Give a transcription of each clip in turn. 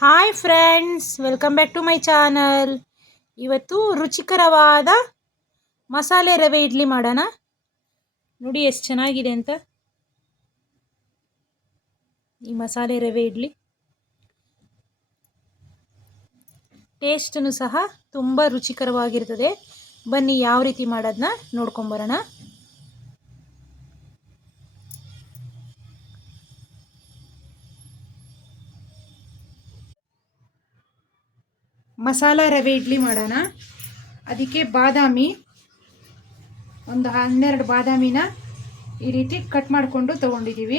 Hi friends, welcome back to my channel. ಇವತ್ತು ರುಚಿಕರವಾದ ಮಸಾಲೆ ರವೆ ಇಡ್ಲಿ ಮಾಡೋಣ. ನೋಡಿ ಎಷ್ಟು ಚೆನ್ನಾಗಿದೆ ಅಂತ ಈ ಮಸಾಲೆ ರವೆ ಇಡ್ಲಿ. ಟೇಸ್ಟನ್ನು ಸಹ ತುಂಬ ರುಚಿಕರವಾಗಿರ್ತದೆ. ಬನ್ನಿ ಯಾವ ರೀತಿ ಮಾಡೋದನ್ನ ನೋಡ್ಕೊಂಬರೋಣ. ಮಸಾಲ ರವೆ ಇಡ್ಲಿ ಮಾಡೋಣ. ಅದಕ್ಕೆ ಬಾದಾಮಿ ಒಂದು 12 ಬಾದಾಮಿನ ಈ ರೀತಿ ಕಟ್ ಮಾಡಿಕೊಂಡು ತೊಗೊಂಡಿದ್ದೀವಿ.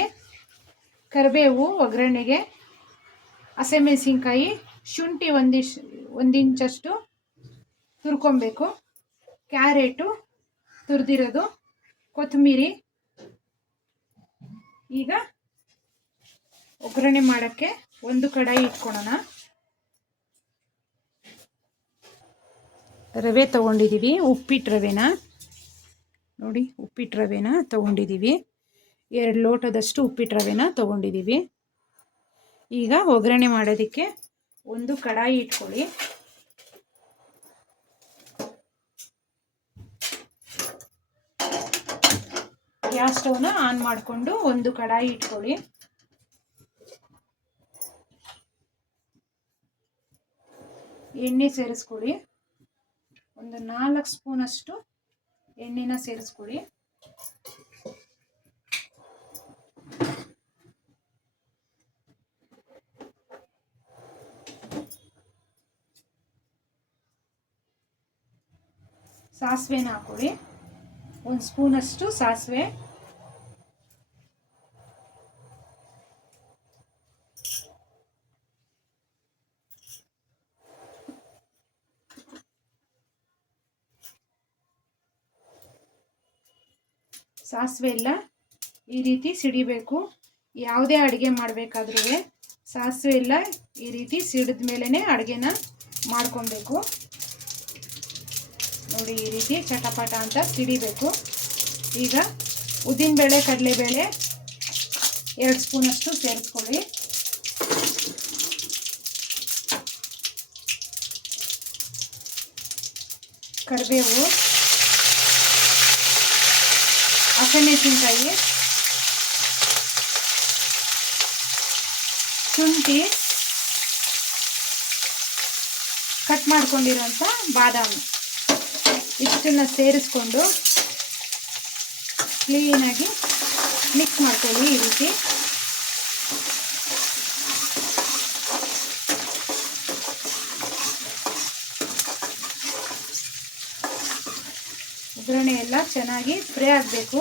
ಕರಿಬೇವು ಒಗ್ಗರಣೆಗೆ, ಹಸಿಮೆಣಸಿನ್ಕಾಯಿ, ಶುಂಠಿ ಒಂದು ಇಂಚಷ್ಟು ತುರ್ಕೊಬೇಕು, ಕ್ಯಾರೆಟು ತುರಿದಿರೋದು, ಕೊತ್ತಂಬರಿ. ಈಗ ಒಗ್ಗರಣೆ ಮಾಡೋಕ್ಕೆ ಒಂದು ಕಡಾಯಿ ಇಟ್ಕೊಳ್ಳೋಣ. ರವೆ ತೊಗೊಂಡಿದ್ದೀವಿ, ಉಪ್ಪಿಟ್ಟು ರವೆನ ನೋಡಿ, ಉಪ್ಪಿಟ್ಟು ರವೆನ ತೊಗೊಂಡಿದ್ದೀವಿ. 2 ಲೋಟದಷ್ಟು ಉಪ್ಪಿಟ್ಟು ರವೆನ ತೊಗೊಂಡಿದ್ದೀವಿ. ಈಗ ಒಗ್ಗರಣೆ ಮಾಡೋದಕ್ಕೆ ಒಂದು ಕಡಾಯಿ ಇಟ್ಕೊಳ್ಳಿ. ಗ್ಯಾಸ್ ಸ್ಟವ್ನ ಆನ್ ಮಾಡಿಕೊಂಡು ಒಂದು ಕಡಾಯಿ ಇಟ್ಕೊಳ್ಳಿ. ಎಣ್ಣೆ ಸೇರಿಸ್ಕೊಳ್ಳಿ. ಒಂದು 4 ಸ್ಪೂನಷ್ಟು ಎಣ್ಣೆನ ಸೇರಿಸ್ಕೊಳ್ಳಿ. ಸಾಸಿವೆನ ಹಾಕೊಳ್ಳಿ. 1 ಸ್ಪೂನಷ್ಟು ಸಾಸಿವೆ, ಸಾಸಿವೆ ಎಲ್ಲ ಈ ರೀತಿ ಸಿಡಿಬೇಕು. ಯಾವುದೇ ಅಡುಗೆ ಮಾಡಬೇಕಾದ್ರೂ ಸಾಸಿವೆ ಎಲ್ಲ ಈ ರೀತಿ ಸಿಡಿದ ಮೇಲೇ ಅಡುಗೆನ ಮಾಡ್ಕೊಬೇಕು. ನೋಡಿ, ಈ ರೀತಿ ಚಟಪಟ ಅಂತ ಸಿಡಿಬೇಕು. ಈಗ ಉದ್ದಿನಬೇಳೆ, ಕಡಲೆಬೇಳೆ 2 ಸ್ಪೂನಷ್ಟು ಸೇರಿಸ್ಕೊಳ್ಳಿ. ಕರಿಬೇವು, ಹಸಿಮೆಣಸಿನ್ಕಾಯಿ, ಶುಂಠಿ, ಕಟ್ ಮಾಡ್ಕೊಂಡಿರೋಂಥ ಬಾದಾಮಿ ಇಷ್ಟನ್ನು ಸೇರಿಸ್ಕೊಂಡು ಕ್ಲೀನಾಗಿ ಮಿಕ್ಸ್ ಮಾಡ್ಕೊಳ್ಳಿ. ಈ ರೀತಿ ಒಗ್ಗರಣೆ ಎಲ್ಲ ಚೆನ್ನಾಗಿ ಫ್ರೈ ಆಗಬೇಕು.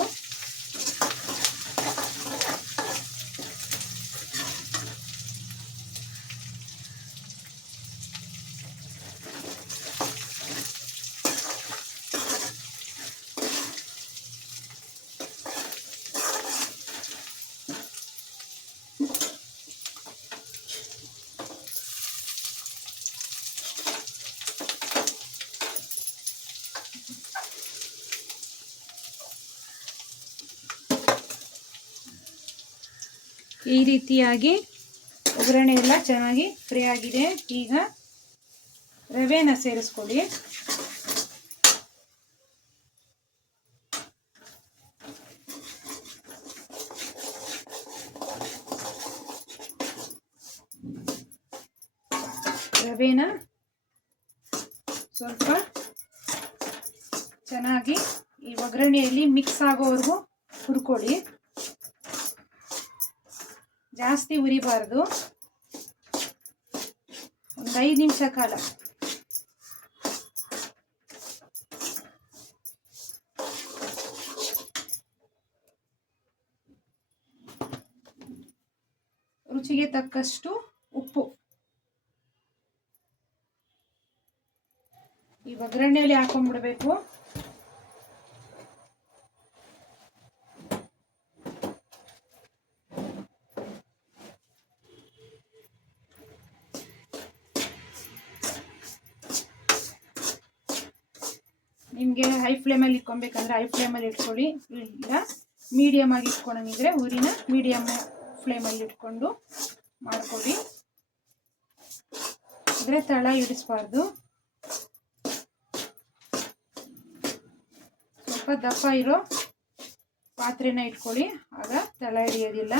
ಈ ರೀತಿಯಾಗಿ ಒಗ್ಗರಣೆ ಎಲ್ಲ ಚೆನ್ನಾಗಿ ಫ್ರೈ ಆಗಿದೆ. ಈಗ ರವೆನ ಸೇರಿಸ್ಕೊಳ್ಳಿ. ರವೆನ ಸ್ವಲ್ಪ ಚೆನ್ನಾಗಿ ಈ ಒಗ್ಗರಣೆಯಲ್ಲಿ ಮಿಕ್ಸ್ ಆಗೋವರೆಗೂ ಹುರ್ಕೊಳ್ಳಿ. ಜಾಸ್ತಿ ಉರಿಬಾರ್ದು, ಒಂದು 5 ನಿಮಿಷ ಕಾಲ. ರುಚಿಗೆ ತಕ್ಕಷ್ಟು ಉಪ್ಪು. ಈ ಒಗ್ಗರಣೆಯಲ್ಲಿ ಹಾಕೊಂಡ್ಬಿಡ್ಬೇಕು. ನಿಮಗೆ ಹೈ ಫ್ಲೇಮಲ್ಲಿ ಇಟ್ಕೊಬೇಕಂದ್ರೆ ಹೈ ಫ್ಲೇಮಲ್ಲಿ ಇಟ್ಕೊಳ್ಳಿ. ಇಲ್ಲ ಮೀಡಿಯಮ್ ಆಗಿ ಇಟ್ಕೊಳಂಗಿದ್ರೆ ಉರಿನ ಮೀಡಿಯಮ್ ಫ್ಲೇಮಲ್ಲಿ ಇಟ್ಕೊಂಡು ಮಾಡ್ಕೊಳ್ಳಿ. ಆದರೆ ತಳ ಇಡಿಸ್ಬಾರ್ದು. ಸ್ವಲ್ಪ ದಪ್ಪ ಇರೋ ಪಾತ್ರೆನ ಇಟ್ಕೊಳ್ಳಿ, ಆಗ ತಳ ಹಿಡಿಯೋದಿಲ್ಲ.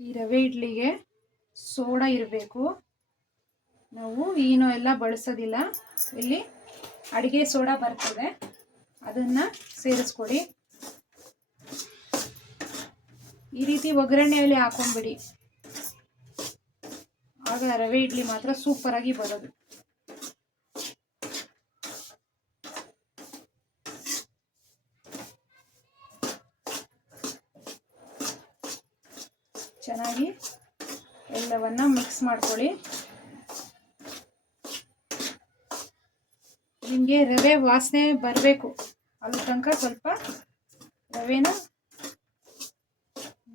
ಈ ರವೆ ಇಡ್ಲಿಗೆ ಸೋಡಾ ಇರಬೇಕು. ನಾವು ಈನೋ ಎಲ್ಲ ಬಳಸೋದಿಲ್ಲ. ಇಲ್ಲಿ ಅಡುಗೆ ಸೋಡಾ ಬರ್ತದೆ, ಅದನ್ನು ಸೇರಿಸ್ಕೊಡಿ. ಈ ರೀತಿ ಒಗ್ಗರಣೆಯಲ್ಲಿ ಹಾಕೊಂಡ್ಬಿಡಿ, ಆಗ ರವೆ ಇಡ್ಲಿ ಮಾತ್ರ ಸೂಪರಾಗಿ ಬರೋದು. ಚೆನ್ನಾಗಿ ಎಲ್ಲವನ್ನ ಮಿಕ್ಸ್ ಮಾಡ್ಕೊಳ್ಳಿ. ನಿಮಗೆ ರವೆ ವಾಸನೆ ಬರಬೇಕು, ಅಲ್ಲಿ ತನಕ ಸ್ವಲ್ಪ ರವೆನ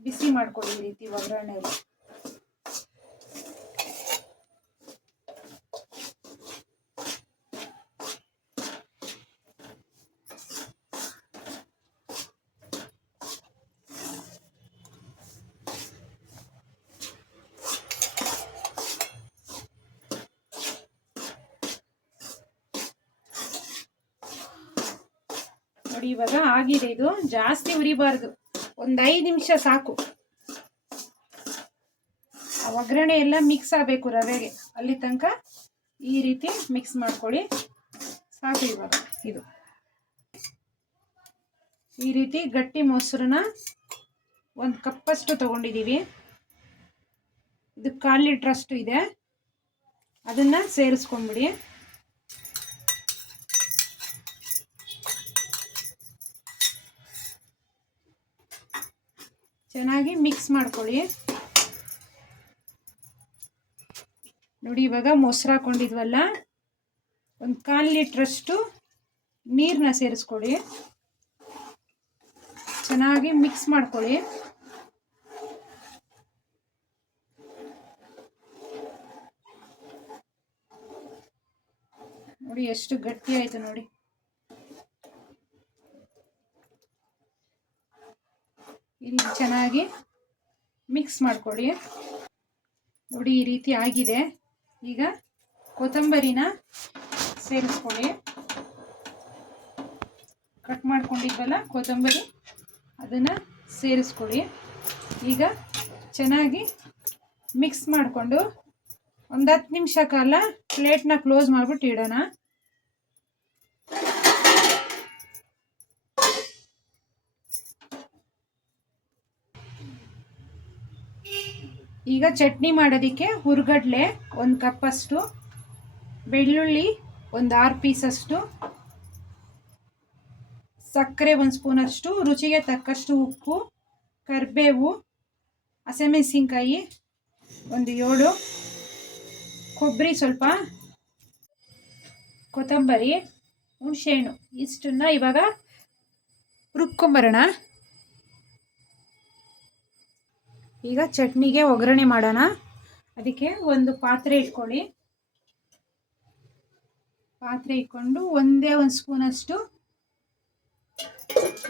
ಬಿಸಿ ಮಾಡ್ಕೊಳ್ಳಿ ಈ ರೀತಿ ಒಗ್ಗರಣೆಯಲ್ಲಿ. ನೋಡಿ ಇವಾಗ ಆಗಿದೆ. ಇದು ಜಾಸ್ತಿ ಉರಿಬಾರ್ದು, ಒಂದು 5 ನಿಮಿಷ ಸಾಕು. ಆ ಒಗ್ಗರಣೆ ಎಲ್ಲ ಮಿಕ್ಸ್ ಆಗಬೇಕು ರವೆಗೆ, ಅಲ್ಲಿ ತನಕ ಈ ರೀತಿ ಮಿಕ್ಸ್ ಮಾಡ್ಕೊಳ್ಳಿ, ಸಾಕು. ಇವಾಗ ಇದು ಈ ರೀತಿ ಗಟ್ಟಿ ಮೊಸರನ್ನ 1 ಕಪ್ಪಷ್ಟು ತಗೊಂಡಿದ್ದೀವಿ. ಇದು 1/4 ಲೀಟ್ರಷ್ಟು ಇದೆ, ಅದನ್ನು ಸೇರಿಸ್ಕೊಂಡ್ಬಿಡಿ. ಚೆನ್ನಾಗಿ ಮಿಕ್ಸ್ ಮಾಡ್ಕೊಳ್ಳಿ. ನೋಡಿ ಇವಾಗ ಮೊಸರು ಹಾಕೊಂಡಿದ್ವಲ್ಲ, 1/4 ಲೀಟ್ರಷ್ಟು ನೀರನ್ನ ಸೇರಿಸ್ಕೊಳ್ಳಿ. ಚೆನ್ನಾಗಿ ಮಿಕ್ಸ್ ಮಾಡ್ಕೊಳ್ಳಿ. ನೋಡಿ ಎಷ್ಟು ಗಟ್ಟಿ ಆಯ್ತು ನೋಡಿ. ಇಲ್ಲಿ ಚೆನ್ನಾಗಿ ಮಿಕ್ಸ್ ಮಾಡ್ಕೊಳ್ಳಿ. ನೋಡಿ ಈ ರೀತಿ ಆಗಿದೆ. ಈಗ ಕೊತ್ತಂಬರಿನ ಸೇರಿಸ್ಕೊಳ್ಳಿ. ಕಟ್ ಮಾಡ್ಕೊಂಡಿದ್ವಲ್ಲ ಕೊತ್ತಂಬರಿ, ಅದನ್ನು ಸೇರಿಸ್ಕೊಳ್ಳಿ. ಈಗ ಚೆನ್ನಾಗಿ ಮಿಕ್ಸ್ ಮಾಡಿಕೊಂಡು ಒಂದು 10 ನಿಮಿಷ ಕಾಲ ಪ್ಲೇಟ್ನ ಕ್ಲೋಸ್ ಮಾಡಿಬಿಟ್ಟು ಇಡೋಣ. ಈಗ ಚಟ್ನಿ ಮಾಡೋದಕ್ಕೆ ಹುರ್ಗಡ್ಲೆ 1 ಕಪ್ಪಷ್ಟು, ಬೆಳ್ಳುಳ್ಳಿ ಒಂದು 6 ಪೀಸಷ್ಟು, ಸಕ್ಕರೆ 1 ಸ್ಪೂನಷ್ಟು, ರುಚಿಗೆ ತಕ್ಕಷ್ಟು ಉಪ್ಪು, ಕರಿಬೇವು, ಹಸಿಮೆಣಸಿನ್ಕಾಯಿ ಒಂದು 7, ಕೊಬ್ಬರಿ ಸ್ವಲ್ಪ, ಕೊತ್ತಂಬರಿ, ಹುಣಸೆಹಣ್ಣು, ಇಷ್ಟನ್ನ ಇವಾಗ ರುಬ್ಕೊಂಬರೋಣ. ಈಗ ಚಟ್ನಿಗೆ ಒಗ್ಗರಣೆ ಮಾಡೋಣ. ಅದಕ್ಕೆ ಒಂದು ಪಾತ್ರೆ ಇಟ್ಕೊಳ್ಳಿ. ಪಾತ್ರೆ ಇಟ್ಕೊಂಡು ಒಂದೇ 1 ಸ್ಪೂನಷ್ಟು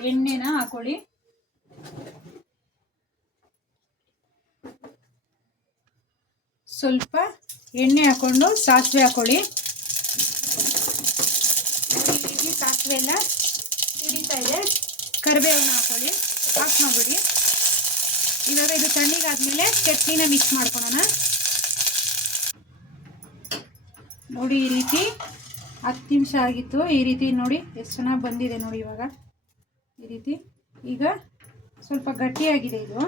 ಎಣ್ಣೆನ ಹಾಕೊಳ್ಳಿ. ಸ್ವಲ್ಪ ಎಣ್ಣೆ ಹಾಕೊಂಡು ಸಾಸಿವೆ ಹಾಕೊಳ್ಳಿ. ಈ ರೀತಿ ಸಾಸಿವೆ ಎಲ್ಲ ಸಿಡಿತಾ ಇದೆ. ಕರಿಬೇವನ್ನ ಹಾಕೊಳ್ಳಿ, ಆಫ್ ಮಾಡಿಬಿಡಿ. ಇವಾಗ ಇದು ತಣ್ಣಗಾದ್ಮೇಲೆ ಚಟ್ನಿನ ಮಿಕ್ಸ್ ಮಾಡ್ಕೊಳ್ಳೋಣ. ನೋಡಿ ಈ ರೀತಿ 10 ನಿಮಿಷ ಆಗಿತ್ತು. ಈ ರೀತಿ ನೋಡಿ ಎಷ್ಟು ಚೆನ್ನಾಗಿ ಬಂದಿದೆ ನೋಡಿ. ಇವಾಗ ಈ ರೀತಿ ಈಗ ಸ್ವಲ್ಪ ಗಟ್ಟಿಯಾಗಿದೆ. ಇದು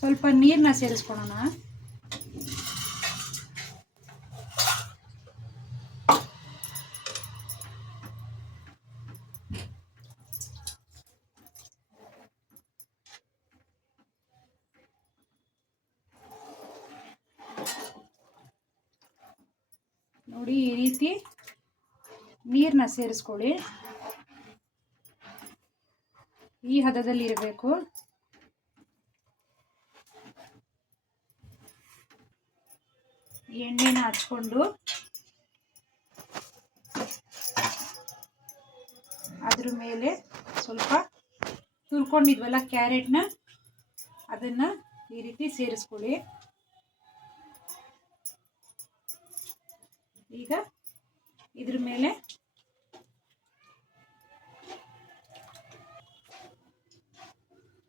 ಸ್ವಲ್ಪ ನೀರನ್ನ ಸೇರಿಸ್ಕೊಳ್ಳೋಣ. ನೋಡಿ ಈ ರೀತಿ ನೀರನ್ನ ಸೇರಿಸ್ಕೊಳ್ಳಿ. ಈ ಹದದಲ್ಲಿ ಇರಬೇಕು. ಎಣ್ಣೆನ ಹಚ್ಕೊಂಡು ಅದ್ರ ಮೇಲೆ ಸ್ವಲ್ಪ ತುರ್ಕೊಂಡಿದ್ವಲ್ಲ ಕ್ಯಾರೆಟ್ನ ಅದನ್ನು ಈ ರೀತಿ ಸೇರಿಸ್ಕೊಳ್ಳಿ. ಈಗ ಇದ್ರ ಮೇಲೆ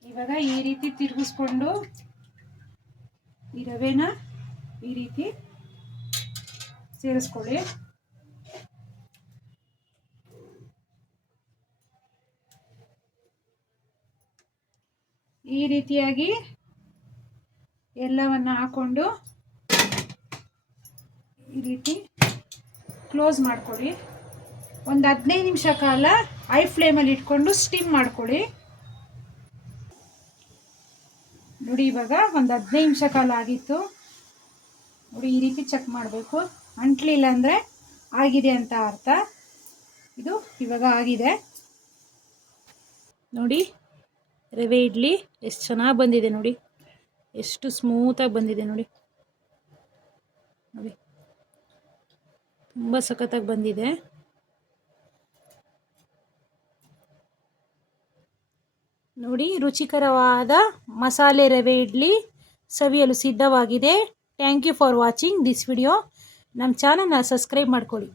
ಇವಾಗ ಈ ರೀತಿ ತಿರುಗಿಸ್ಕೊಂಡು ಈ ರವೆನ ಈ ರೀತಿ ಸೇರಿಸ್ಕೊಳ್ಳಿ. ಈ ರೀತಿಯಾಗಿ ಎಲ್ಲವನ್ನು ಹಾಕೊಂಡು ಈ ರೀತಿ ಕ್ಲೋಸ್ ಮಾಡ್ಕೊಳ್ಳಿ. ಒಂದು 15 ನಿಮಿಷ ಕಾಲ ಹೈ ಫ್ಲೇಮಲ್ಲಿ ಇಟ್ಕೊಂಡು ಸ್ಟೀಮ್ ಮಾಡ್ಕೊಳ್ಳಿ. ನೋಡಿ ಇವಾಗ ಒಂದು 15 ನಿಮಿಷ ಕಾಲ ಆಗಿತ್ತು. ನೋಡಿ ಈ ರೀತಿ ಚೆಕ್ ಮಾಡಬೇಕು. ಅಂಟ್ಲಿಲ್ಲ ಅಂದರೆ ಆಗಿದೆ ಅಂತ ಅರ್ಥ. ಇದು ಇವಾಗ ಆಗಿದೆ. ನೋಡಿ ರವೆ ಇಡ್ಲಿ ಎಷ್ಟು ಚೆನ್ನಾಗಿ ಬಂದಿದೆ. ನೋಡಿ ಎಷ್ಟು ಸ್ಮೂತಾಗಿ ಬಂದಿದೆ. ನೋಡಿ ನೋಡಿ ತುಂಬ ಸಖತ್ತಾಗಿ ಬಂದಿದೆ. ನೋಡಿ ರುಚಿಕರವಾದ ಮಸಾಲೆ ರವೆ ಇಡ್ಲಿ ಸವಿಯಲು ಸಿದ್ಧವಾಗಿದೆ. Thank you for watching this video. ನಮ್ಮ ಚಾನಲ್ನ ಸಬ್ಸ್ಕ್ರೈಬ್ ಮಾಡ್ಕೊಳ್ಳಿ.